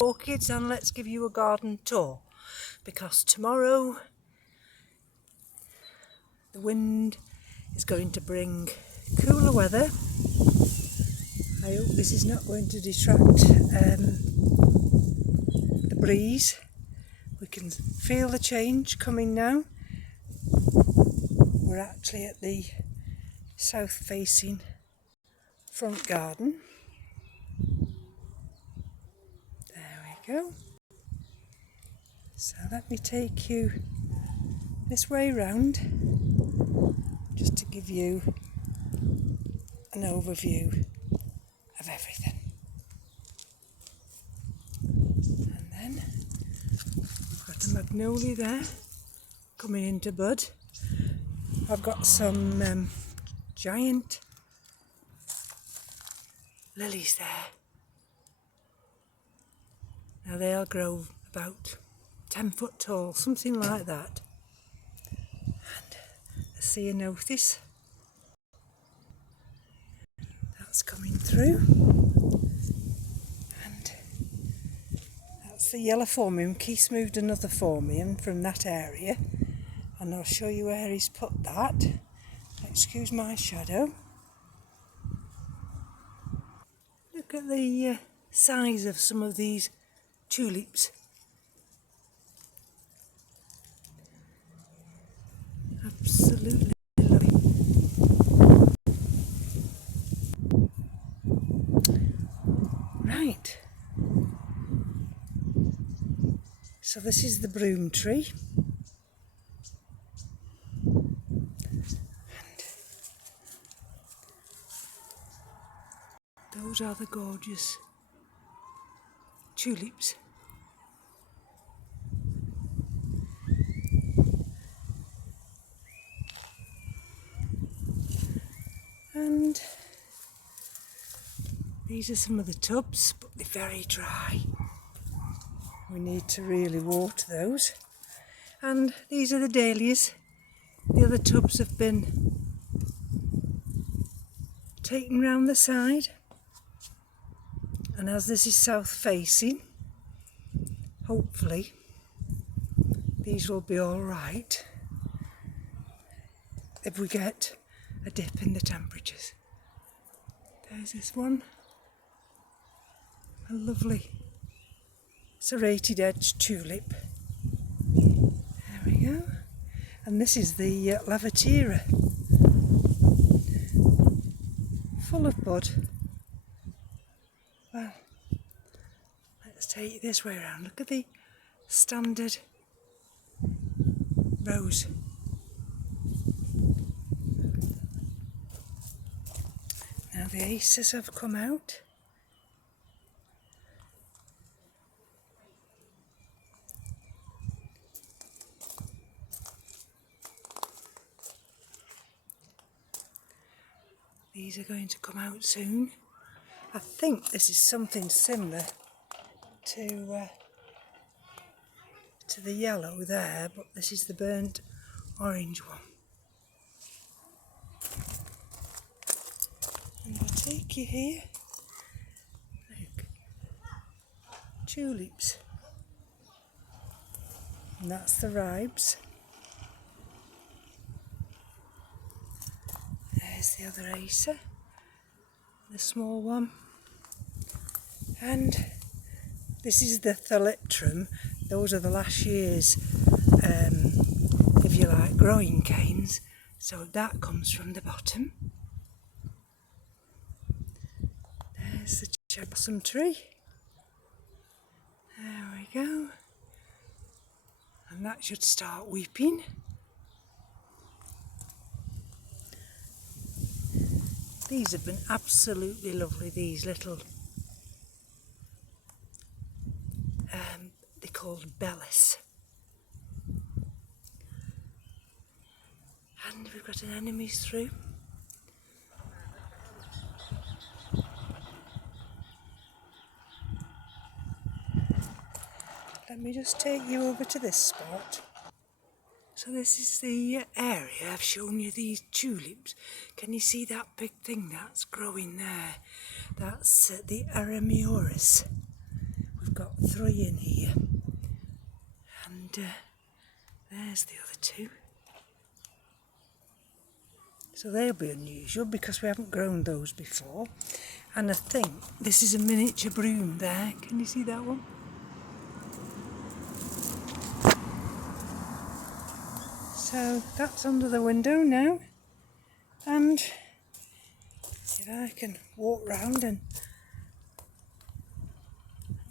Orchids, and let's give you a garden tour, because tomorrow the wind is going to bring cooler weather. I hope this is not going to detract the breeze. We can feel the change coming now. We're actually at the south facing front garden. Go. So let me take you this way round just to give you an overview of everything. And then we've got a magnolia there coming into bud. I've got some giant lilies there. Now they'll grow about 10 foot tall, something like that. And a ceanothus, that's coming through. And that's the yellow phormium. Keith's moved another phormium from that area, and I'll show you where he's put that. Excuse my shadow. Look at the size of some of these tulips. Absolutely lovely. Right. So this is the broom tree. And those are the gorgeous tulips. And these are some of the tubs, but they're very dry. We need to really water those. And these are the dahlias. The other tubs have been taken round the side. And as this is south facing, hopefully these will be all right if we get a dip in the temperatures. There's this one, a lovely serrated edge tulip. There we go. And this is the lavatera, full of bud. Well, let's take it this way around. Look at the standard rose. Now the aces have come out. These are going to come out soon. I think this is something similar to the yellow there, but this is the burnt orange one. And I'll take you here. Look, tulips. And that's the ribes. There's the other acer, the small one. And this is the thalictrum. Those are the last year's, if you like, growing canes. So that comes from the bottom. There's the cherry blossom tree. There we go. And that should start weeping. These have been absolutely lovely, these little, they're called bellis. And we've got anemones through. Let me just take you over to this spot. So this is the area I've shown you, these tulips. Can you see that big thing that's growing there? That's the Aramioris. We've got 3 in here, and there's the other 2. So they'll be unusual because we haven't grown those before. And I think this is a miniature broom there. Can you see that one? So that's under the window now. And if I can walk round and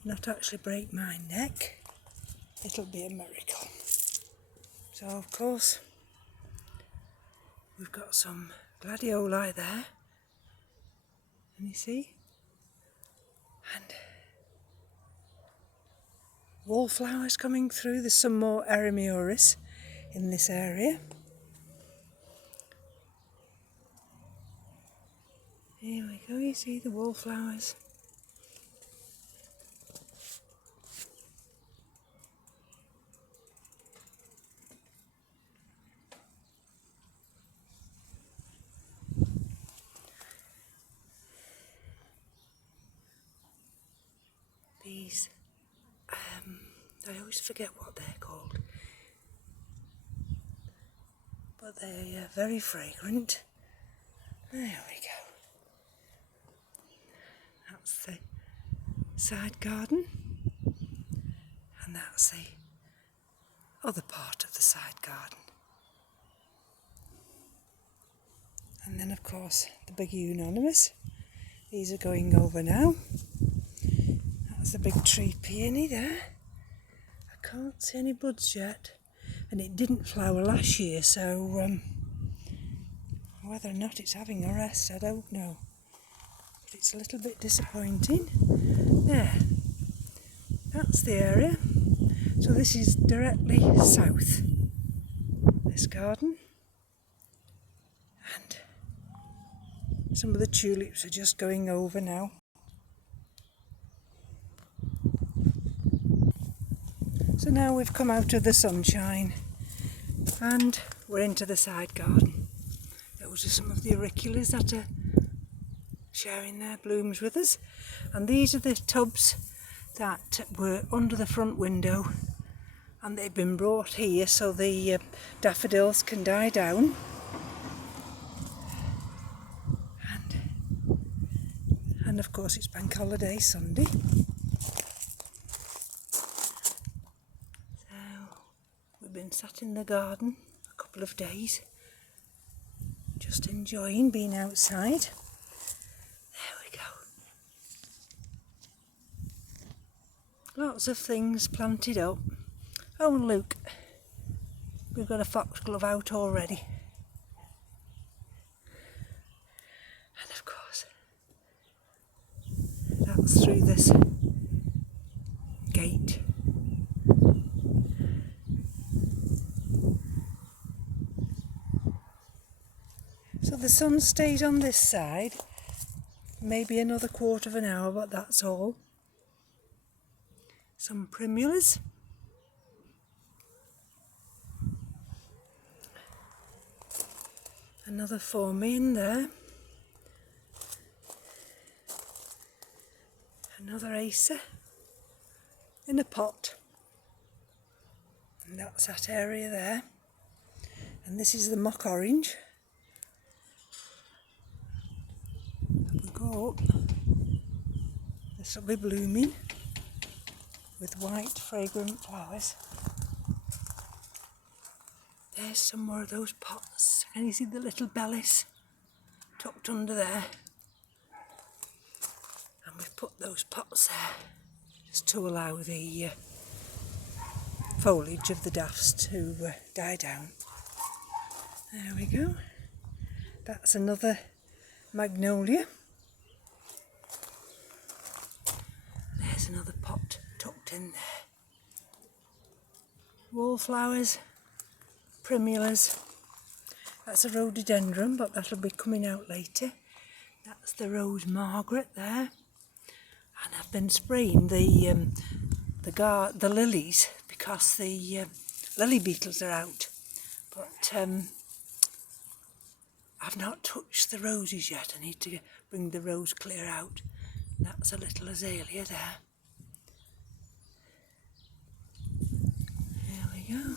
not actually break my neck, it'll be a miracle. So of course, we've got some gladioli there, and you see, and wallflowers coming through. There's some more Eremioris in this area. Here we go, you see the wallflowers. These, I always forget what they're called, but they're very fragrant. There we go. That's the side garden, and that's the other part of the side garden. And then of course the big Unanimous. These are going over now. That's the big tree peony there. I can't see any buds yet, and it didn't flower last year, so whether or not it's having a rest, I don't know. But it's a little bit disappointing. There, that's the area. So this is directly south, this garden. And some of the tulips are just going over now. So now we've come out of the sunshine and we're into the side garden. Those are some of the auriculas that are sharing their blooms with us. And these are the tubs that were under the front window, and they've been brought here so the daffodils can die down. And of course it's Bank Holiday Sunday. So we've been sat in the garden a couple of days, just enjoying being outside. There we go. Lots of things planted up. Oh, and look, we've got a foxglove out already. And of course, that's through this gate. So the sun stays on this side, maybe another quarter of an hour, but that's all. Some primulas. Another Phormium there. Another Acer in a pot. And that's that area there. And this is the mock orange. We go up. This will be blooming with white fragrant flowers. There's some more of those pots. Can you see the little bellies tucked under there? And we've put those pots there just to allow the foliage of the daffs to die down. There we go. That's another magnolia. There's another pot tucked in there. Wallflowers, primulas. That's a rhododendron, but that'll be coming out later. That's the Rose Margaret there. And I've been spraying the lilies because the lily beetles are out. But I've not touched the roses yet. I need to bring the rose clear out. That's a little azalea there. we go.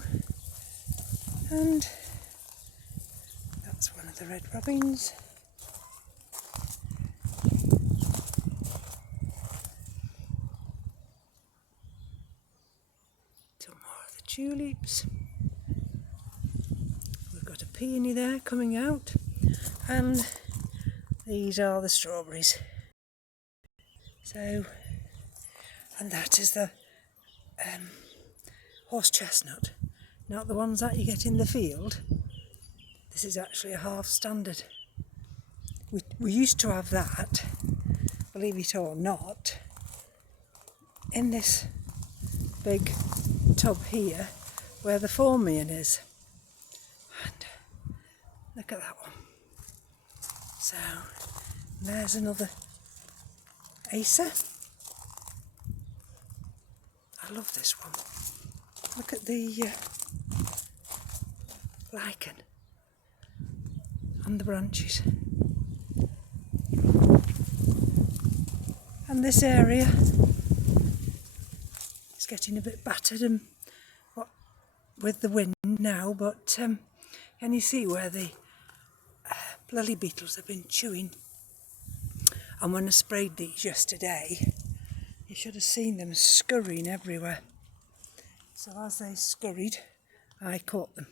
And that's one of the red robins. Some more of the tulips. We've got a peony there coming out, and these are the strawberries. So, and that is the horse chestnut, not the ones that you get in the field. This is actually a half standard. We used to have that, believe it or not, in this big tub here where the phormium is. And look at that one. So there's another Acer. I love this one. Look at the lichen on the branches. And this area is getting a bit battered and with the wind now, but can you see where the lily beetles have been chewing? And when I sprayed these yesterday, you should have seen them scurrying everywhere. So as they scurried, I caught them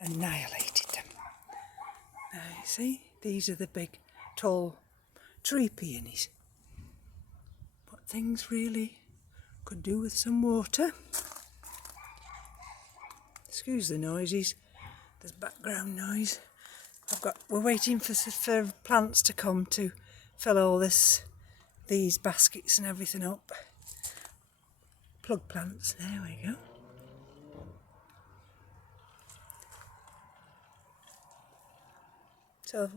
and annihilated them. Now you see, these are the big, tall tree peonies. But things really could do with some water. Excuse the noises, there's background noise. We're waiting for plants to come to fill all these baskets and everything up. Plug plants, there we go. So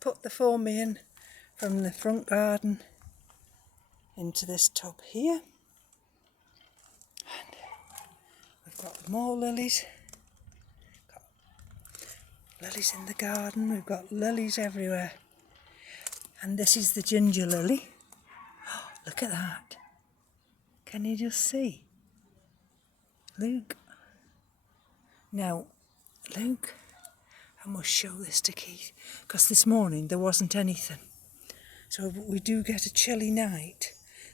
put the phormium from the front garden into this tub here. And we've got more lilies. Lilies in the garden, we've got lilies everywhere. And this is the ginger lily. Oh, look at that. Can you just see? Luke. Now, Luke, I must show this to Keith, because this morning there wasn't anything. So if we do get a chilly night,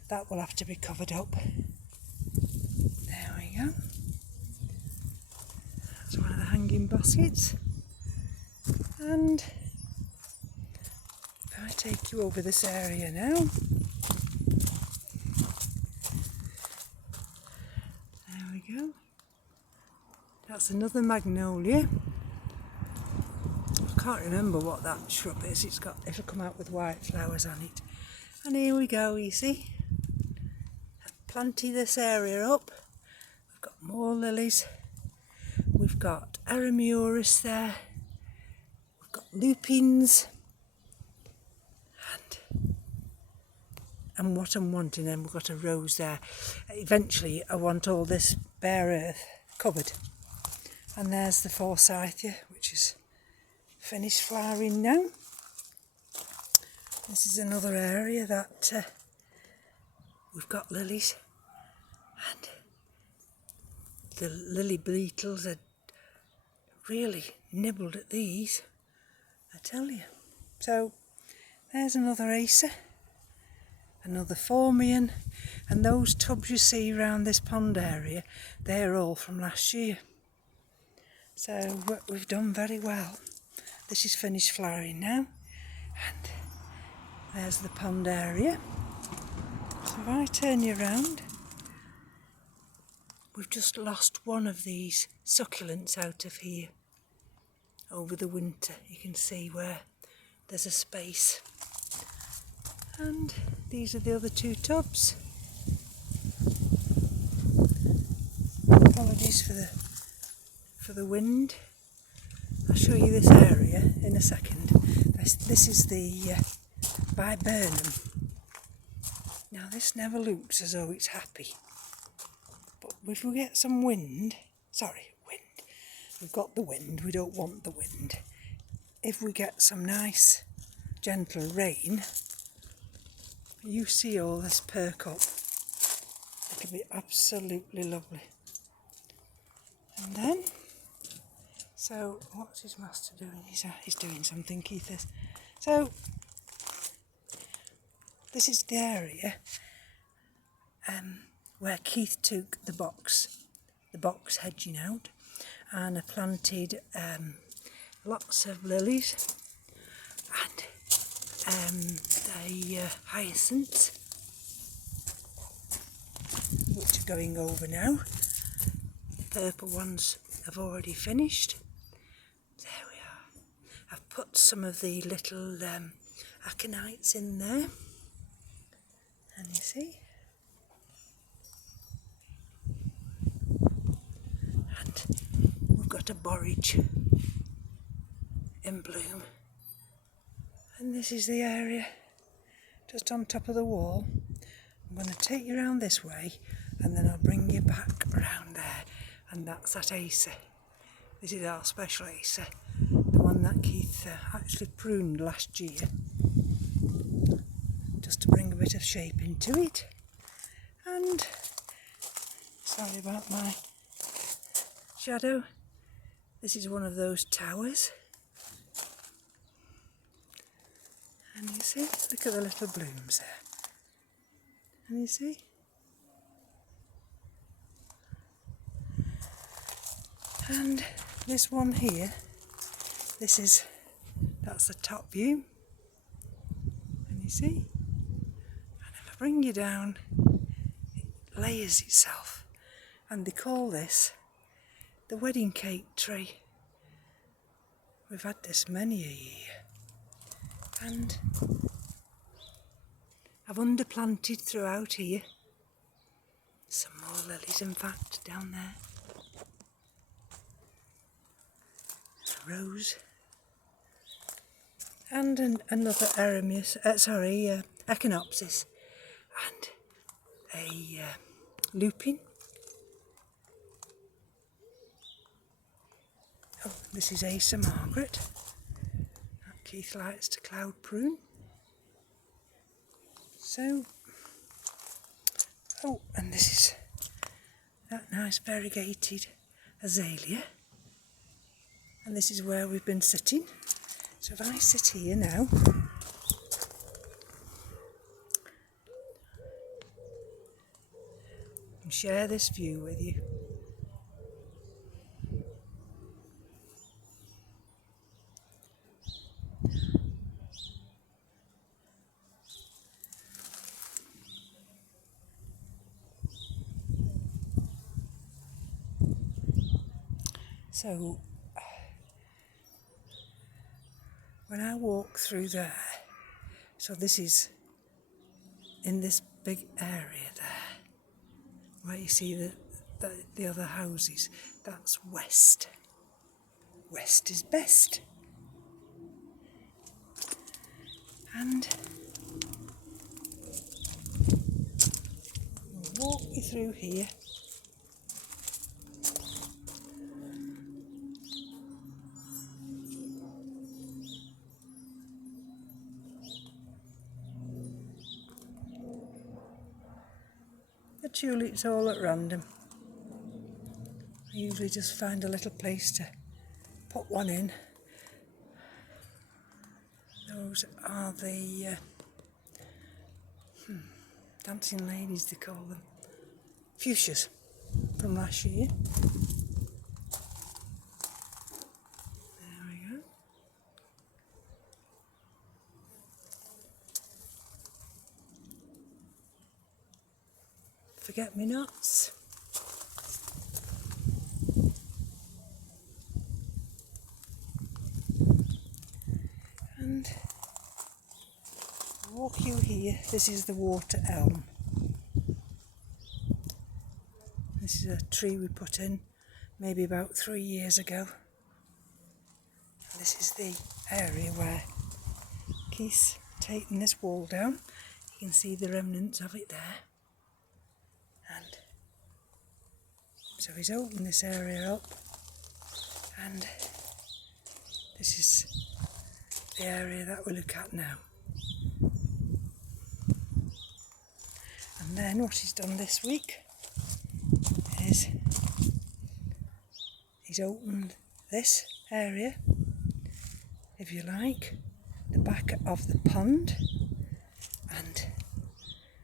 that will have to be covered up. There we go. That's one of the hanging baskets. And if I take you over this area now, there we go. That's another magnolia. I can't remember what that shrub is. It'll come out with white flowers on it. And here we go, you see. I've planted this area up. We've got more lilies. We've got Aramurus there. Got lupins, and what I'm wanting, then we've got a rose there. Eventually I want all this bare earth covered. And there's the forsythia, which is finished flowering now. This is another area that we've got lilies, and the lily beetles are really nibbled at these, I tell you. So there's another Acer, another phormium, and those tubs you see around this pond area, they're all from last year. So we've done very well. This is finished flowering now, and there's the pond area. So if I turn you around, we've just lost one of these succulents out of here. Over the winter, you can see where there's a space. And these are the other two tubs. Apologies for the wind. I'll show you this area in a second. This is the Viburnum. Now this never looks as though it's happy. But if we get some wind, we've got the wind, we don't want the wind. If we get some nice gentle rain, you see all this perk up. be absolutely lovely. And then, so what's his master doing? He's doing something, Keith is. So this is the area where Keith took the box hedging out, and I planted lots of lilies and the hyacinths, which are going over now. The purple ones have already finished. There we are. I've put some of the little aconites in there, and you see, and we've got a borage in bloom, and this is the area just on top of the wall. I'm going to take you around this way and then I'll bring you back around there, and that's that Acer. This is our special Acer, the one that Keith actually pruned last year, just to bring a bit of shape into it. And sorry about my shadow, this is one of those towers, and you see, look at the little blooms there, and you see, and this one here, that's the top view, and you see, and if I bring you down, it layers itself, and they call this the wedding cake tree. We've had this many a year, and I've underplanted throughout here. Some more lilies, in fact, down there. A rose, and another echinopsis, and a lupin. Oh, this is Acer Margaret, that Keith likes to cloud prune. So, oh, and this is that nice variegated azalea, and this is where we've been sitting. So if I sit here now, and share this view with you. So when I walk through there, so this is in this big area there, where you see the other houses, that's west. West is best. And we'll walk you through here. The tulips all at random. I usually just find a little place to put one in. Those are the dancing ladies, they call them. Fuchsias from last year. There we go. Forget-me-nots. And walk you here. This is the water elm. This is a tree we put in maybe about 3 years ago. And this is the area where Keith's taken this wall down. You can see the remnants of it there. And so he's opened this area up, and this is the area that we look at now. And then what he's done this week, he's opened this area, if you like, the back of the pond, and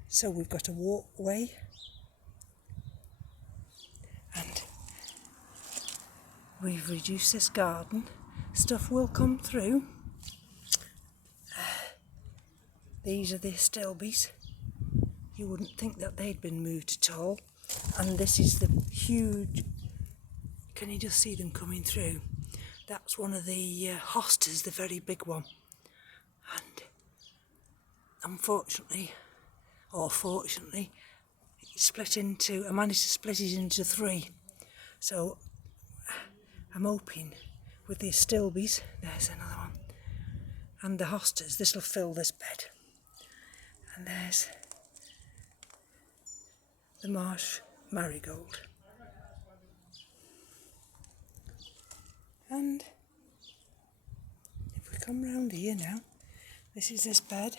so we've got a walkway, and we've reduced this garden. Stuff will come through. These are the astilbes. You wouldn't think that they'd been moved at all. And this is the huge, can you just see them coming through? That's one of the hostas, the very big one. And unfortunately, or fortunately, I managed to split it into 3. So I'm hoping with the astilbes, there's another one, and the hostas, this will fill this bed. And there's the marsh marigold. And if we come round here now, this is this bed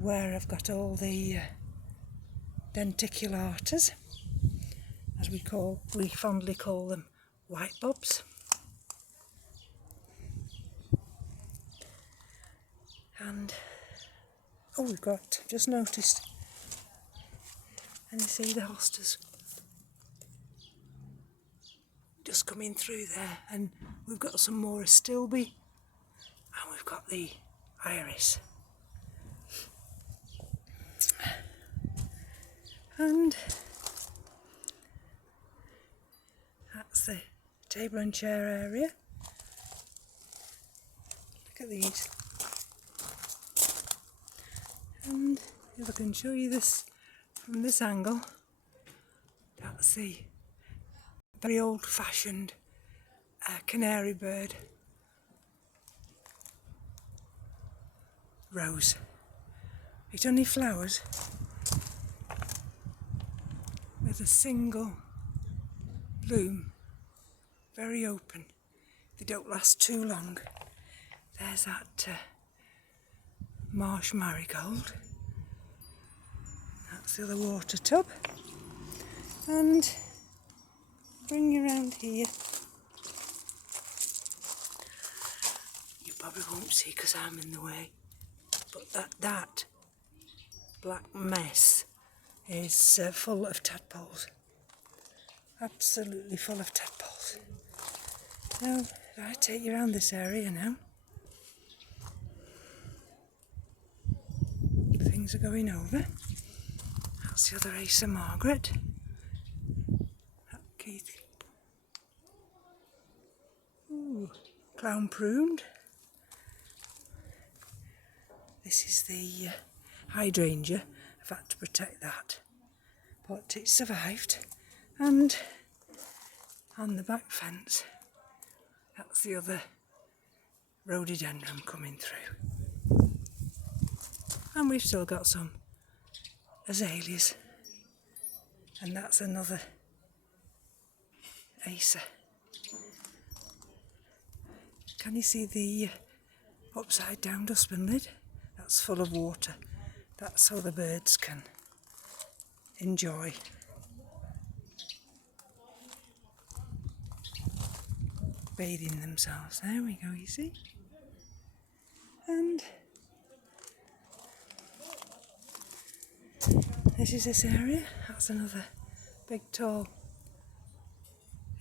where I've got all the denticulatas, as we fondly call them, white bobs. And we've got, just noticed, and you see the hostas just coming through there, and we've got some more astilbe, and we've got the iris. And that's the table and chair area. Look at these. And if I can show you this from this angle, that's the very old-fashioned canary bird rose. It only flowers with a single bloom, very open. They don't last too long. There's that marsh marigold. That's the other water tub. And bring you around here. You probably won't see because I'm in the way. But that black mess is full of tadpoles. Absolutely full of tadpoles. Now, if I take you around this area now, things are going over. That's the other Asa Margaret. That Keith. Ooh, clown pruned. This is the hydrangea. I've had to protect that, but it survived. And on the back fence, that's the other rhododendron coming through. And we've still got some azaleas, and that's another Asa. Can you see the upside down dustbin lid? That's full of water. That's so the birds can enjoy. Bathing themselves. There we go, you see. And this is this area. That's another big tall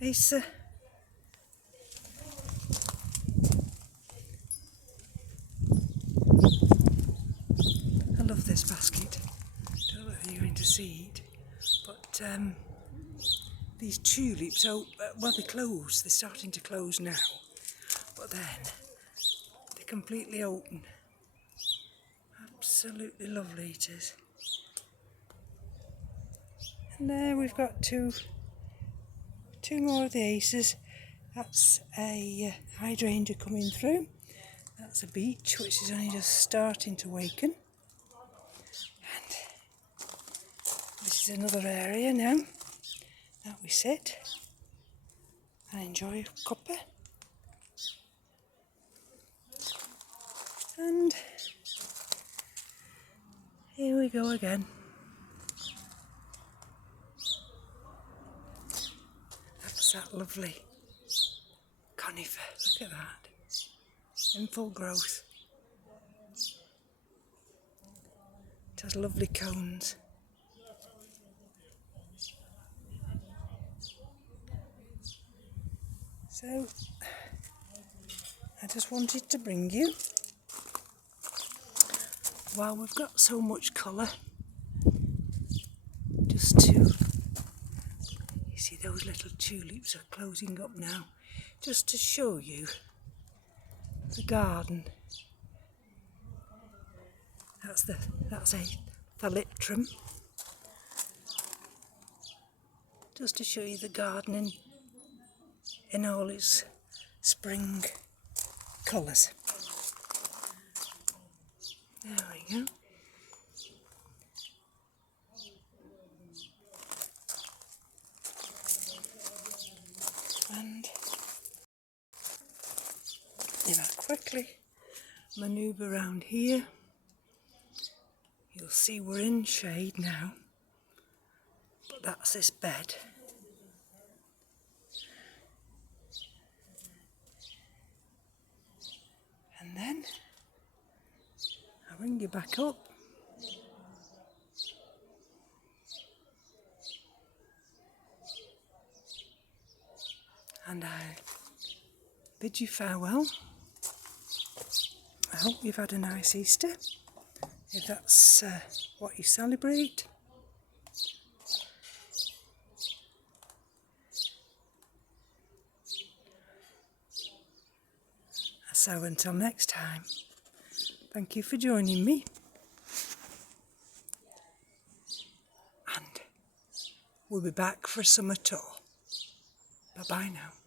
Asa. I love this basket. Don't know if you're going to see it, but these tulips, well, they close. They're starting to close now, but then they're completely open. Absolutely lovely it is. And there we've got two more of the Aces. That's a hydrangea coming through. That's a beech, which is only just starting to waken. And this is another area now that we sit and enjoy a cuppa. And here we go again. That's that lovely conifer. Look at that. In full growth. It has lovely cones. So, I just wanted to bring you, while we've got so much colour, just to, you see those little tulips are closing up now, just to show you the garden. That's a Thalytrum. Just to show you the garden in all its spring colours. There we go. And if I quickly manoeuvre around here, you'll see we're in shade now, but that's this bed. And then I'll bring you back up. And I bid you farewell. I hope you've had a nice Easter, if that's what you celebrate. So until next time, thank you for joining me. And we'll be back for a summer tour. Bye bye now.